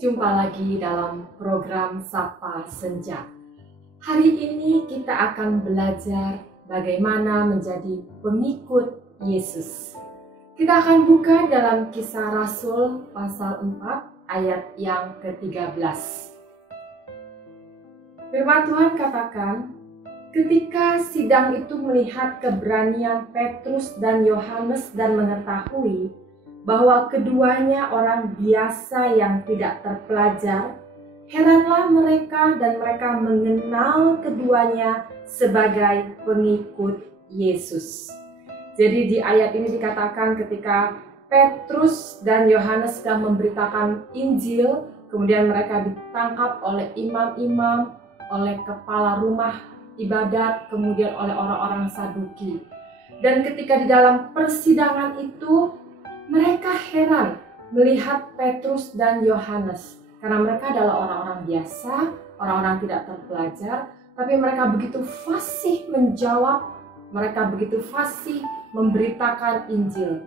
jumpa lagi dalam program Sapa Senja. Hari ini kita akan belajar bagaimana menjadi pengikut Yesus. Kita akan buka dalam Kisah Rasul pasal 4 ayat yang ke-13. Firman Tuhan katakan, ketika sidang itu melihat keberanian Petrus dan Yohanes dan mengetahui bahwa keduanya orang biasa yang tidak terpelajar, heranlah mereka dan mereka mengenal keduanya sebagai pengikut Yesus. Jadi di ayat ini dikatakan ketika Petrus dan Yohanes sedang memberitakan Injil, kemudian mereka ditangkap oleh imam-imam, oleh kepala rumah ibadat, kemudian oleh orang-orang Saduki. Dan ketika di dalam persidangan itu, mereka heran melihat Petrus dan Yohanes karena mereka adalah orang-orang biasa, orang-orang tidak terpelajar, tapi mereka begitu fasih menjawab, mereka begitu fasih memberitakan Injil.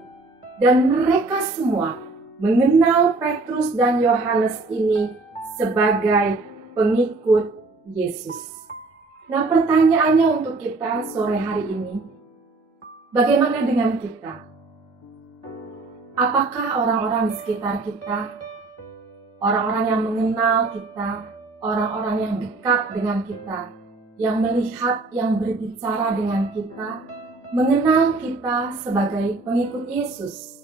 Dan mereka semua mengenal Petrus dan Yohanes ini sebagai pengikut Yesus. Nah, pertanyaannya untuk kita sore hari ini, bagaimana dengan kita? Apakah orang-orang di sekitar kita, orang-orang yang mengenal kita, orang-orang yang dekat dengan kita, yang melihat, yang berbicara dengan kita, mengenal kita sebagai pengikut Yesus?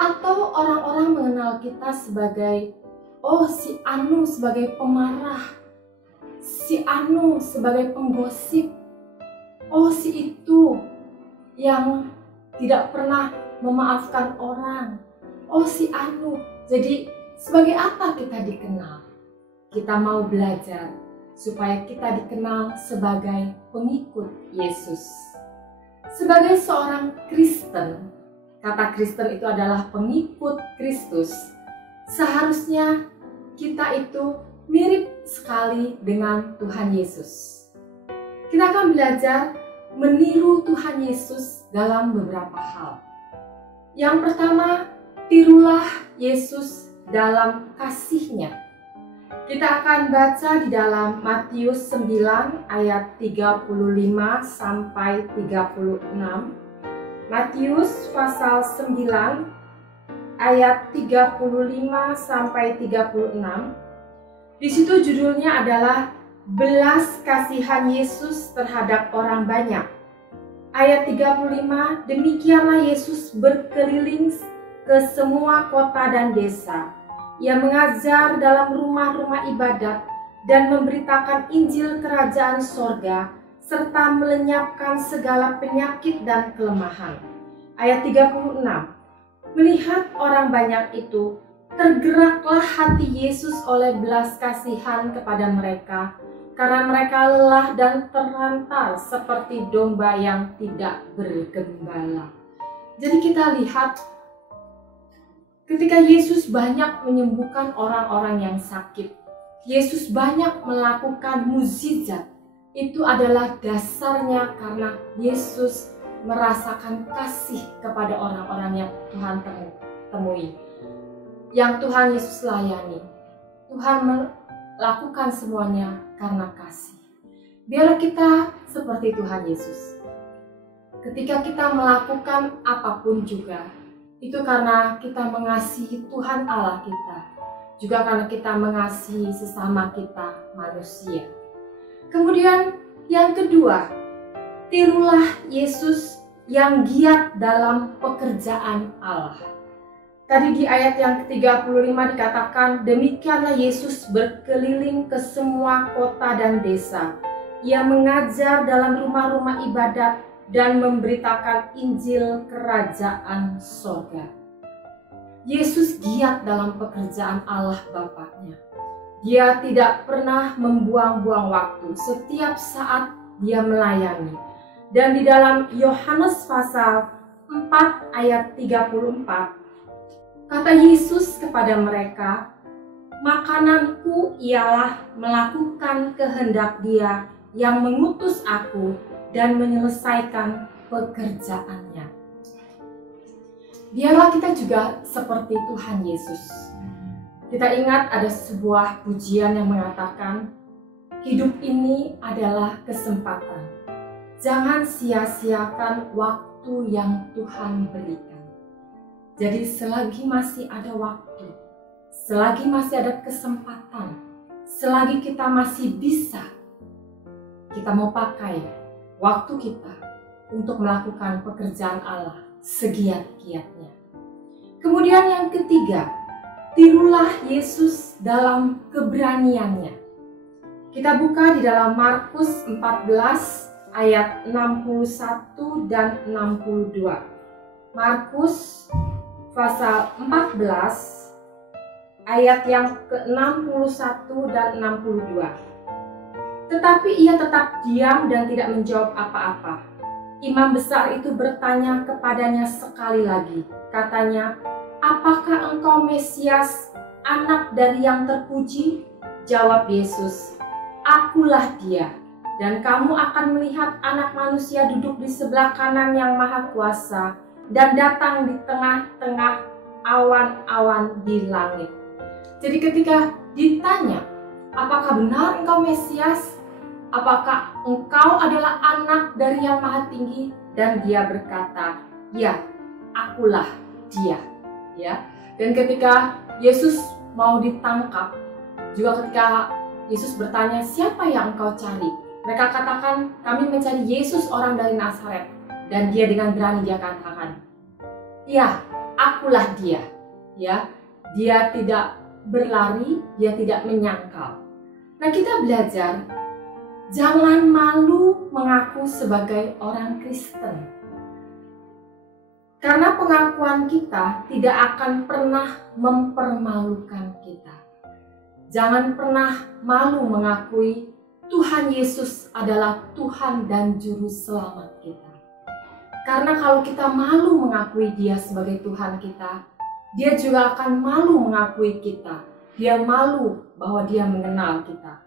Atau orang-orang mengenal kita sebagai, oh si Anu sebagai pemarah, si Anu sebagai penggosip, oh si itu yang tidak pernah memaafkan orang, oh si Anu. Jadi sebagai apa kita dikenal? Kita mau belajar supaya kita dikenal sebagai pengikut Yesus. Sebagai seorang Kristen, kata Kristen itu adalah pengikut Kristus. Seharusnya kita itu mirip sekali dengan Tuhan Yesus. Kita akan belajar meniru Tuhan Yesus dalam beberapa hal. Yang pertama, tirulah Yesus dalam kasih-Nya. Kita akan baca di dalam Matius 9 ayat 35 sampai 36. Matius pasal 9 ayat 35 sampai 36. Di situ judulnya adalah belas kasihan Yesus terhadap orang banyak. Ayat 35, demikianlah Yesus berkeliling ke semua kota dan desa. Ia mengajar dalam rumah-rumah ibadat dan memberitakan Injil Kerajaan Sorga serta melenyapkan segala penyakit dan kelemahan. Ayat 36, melihat orang banyak itu, tergeraklah hati Yesus oleh belas kasihan kepada mereka, karena mereka lelah dan terlantar seperti domba yang tidak bergembala. Jadi kita lihat ketika Yesus banyak menyembuhkan orang-orang yang sakit, Yesus banyak melakukan mukjizat. Itu adalah dasarnya karena Yesus merasakan kasih kepada orang-orang yang Tuhan temui, yang Tuhan Yesus layani. Tuhan melakukan semuanya karena kasih. Biarlah kita seperti Tuhan Yesus. Ketika kita melakukan apapun juga, itu karena kita mengasihi Tuhan Allah kita, juga karena kita mengasihi sesama kita manusia. Kemudian yang kedua, tirulah Yesus yang giat dalam pekerjaan Allah. Tadi di ayat yang ke-35 dikatakan, demikianlah Yesus berkeliling ke semua kota dan desa. Ia mengajar dalam rumah-rumah ibadat dan memberitakan Injil Kerajaan Sorga. Yesus giat dalam pekerjaan Allah Bapaknya. Dia tidak pernah membuang-buang waktu, setiap saat dia melayani. Dan di dalam Yohanes pasal 4 ayat 34, kata Yesus kepada mereka, makananku ialah melakukan kehendak Dia yang mengutus aku dan menyelesaikan pekerjaannya. Biarlah kita juga seperti Tuhan Yesus. Kita ingat ada sebuah pujian yang mengatakan, hidup ini adalah kesempatan. Jangan sia-siakan waktu yang Tuhan berikan. Jadi selagi masih ada waktu, selagi masih ada kesempatan, selagi kita masih bisa, kita mau pakai waktu kita untuk melakukan pekerjaan Allah segiat-giatnya. Kemudian yang ketiga, tirulah Yesus dalam keberaniannya. Kita buka di dalam Markus 14 ayat 61 dan 62. Markus pasal 14 ayat yang ke-61 dan 62. Tetapi ia tetap diam dan tidak menjawab apa-apa. Imam besar itu bertanya kepadanya sekali lagi. Katanya, apakah engkau Mesias, anak dari yang terpuji? Jawab Yesus, akulah dia. Dan kamu akan melihat anak manusia duduk di sebelah kanan yang maha kuasa dan datang di tengah-tengah awan-awan di langit. Jadi ketika ditanya, apakah benar engkau Mesias? Apakah engkau adalah anak dari yang maha tinggi? Dan dia berkata, ya, akulah dia. Ya. Dan ketika Yesus mau ditangkap, juga ketika Yesus bertanya, siapa yang engkau cari? Mereka katakan, kami mencari Yesus orang dari Nazaret. Dan dia dengan berani dia katakan, ya, akulah dia. Ya, dia tidak berlari, dia tidak menyangkal. Nah, kita belajar, jangan malu mengaku sebagai orang Kristen. Karena pengakuan kita tidak akan pernah mempermalukan kita. Jangan pernah malu mengakui Tuhan Yesus adalah Tuhan dan Juru Selamat kita. Karena kalau kita malu mengakui Dia sebagai Tuhan kita, Dia juga akan malu mengakui kita. Dia malu bahwa Dia mengenal kita.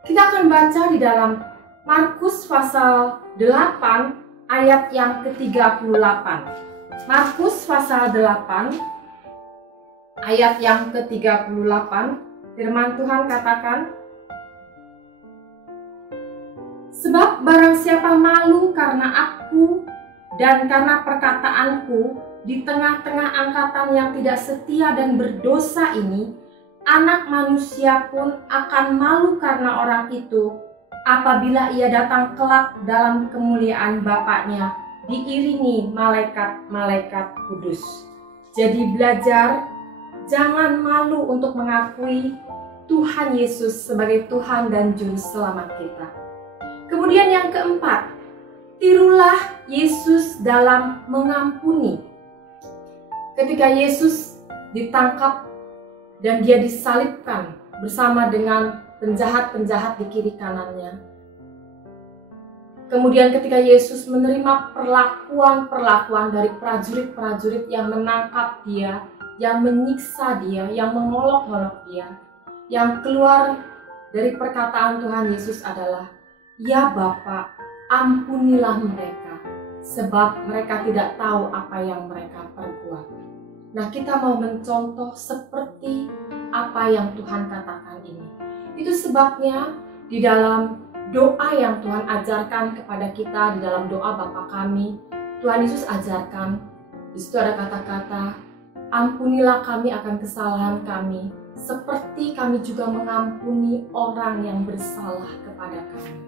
Kita akan baca di dalam Markus pasal 8 ayat yang ke-38. Markus pasal 8 ayat yang ke-38, firman Tuhan katakan, sebab barang siapa malu karena aku dan karena perkataanku di tengah-tengah angkatan yang tidak setia dan berdosa ini, Anak manusia pun akan malu karena orang itu apabila ia datang kelak dalam kemuliaan Bapaknya diiringi malaikat-malaikat kudus. Jadi belajar, jangan malu untuk mengakui Tuhan Yesus sebagai Tuhan dan Juru Selamat kita. Kemudian yang keempat, tirulah Yesus dalam mengampuni. Ketika Yesus ditangkap dan dia disalibkan bersama dengan penjahat-penjahat di kiri kanannya. Kemudian ketika Yesus menerima perlakuan-perlakuan dari prajurit-prajurit yang menangkap dia, yang menyiksa dia, yang mengolok-olok dia, yang keluar dari perkataan Tuhan Yesus adalah, ya Bapa, ampunilah mereka, sebab mereka tidak tahu apa yang mereka perbuat. Nah, kita mau mencontoh seperti apa yang Tuhan katakan ini. Itu sebabnya di dalam doa yang Tuhan ajarkan kepada kita, di dalam doa Bapa kami, Tuhan Yesus ajarkan, di situ ada kata-kata, ampunilah kami akan kesalahan kami, seperti kami juga mengampuni orang yang bersalah kepada kami.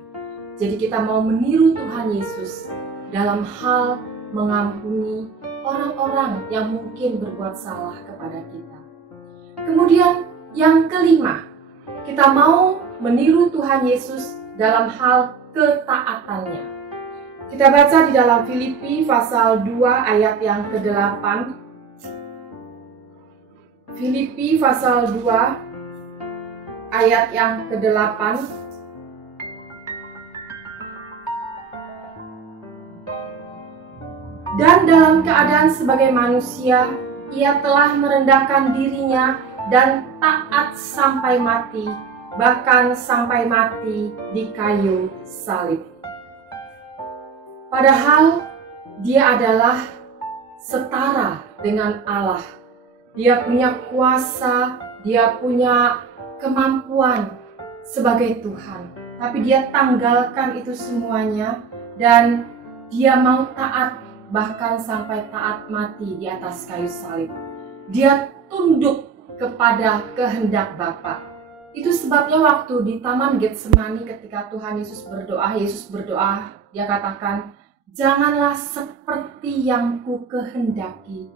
Jadi kita mau meniru Tuhan Yesus dalam hal mengampuni orang-orang yang mungkin berbuat salah kepada kita. Kemudian yang kelima, kita mau meniru Tuhan Yesus dalam hal ketaatannya. Kita baca di dalam Filipi pasal 2 ayat yang ke-8. Filipi pasal 2 ayat yang ke-8. Dan dalam keadaan sebagai manusia, ia telah merendahkan dirinya dan taat sampai mati, bahkan sampai mati di kayu salib. Padahal dia adalah setara dengan Allah. Dia punya kuasa, dia punya kemampuan sebagai Tuhan, tapi dia tanggalkan itu semuanya dan dia mau taat, bahkan sampai taat mati di atas kayu salib. Dia tunduk kepada kehendak Bapa. Itu sebabnya waktu di Taman Getsemani ketika Tuhan Yesus berdoa, dia katakan, "Janganlah seperti yang ku kehendaki,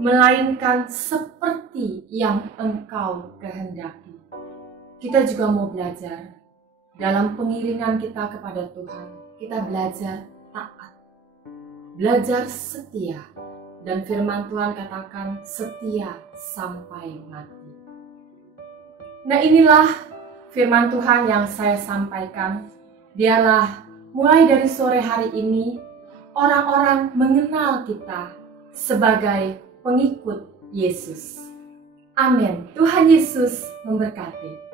melainkan seperti yang Engkau kehendaki." Kita juga mau belajar dalam pengiringan kita kepada Tuhan. Kita belajar taat, belajar setia, dan firman Tuhan katakan setia sampai mati. Nah, inilah firman Tuhan yang saya sampaikan. Biarlah mulai dari sore hari ini orang-orang mengenal kita sebagai pengikut Yesus. Amin. Tuhan Yesus memberkati.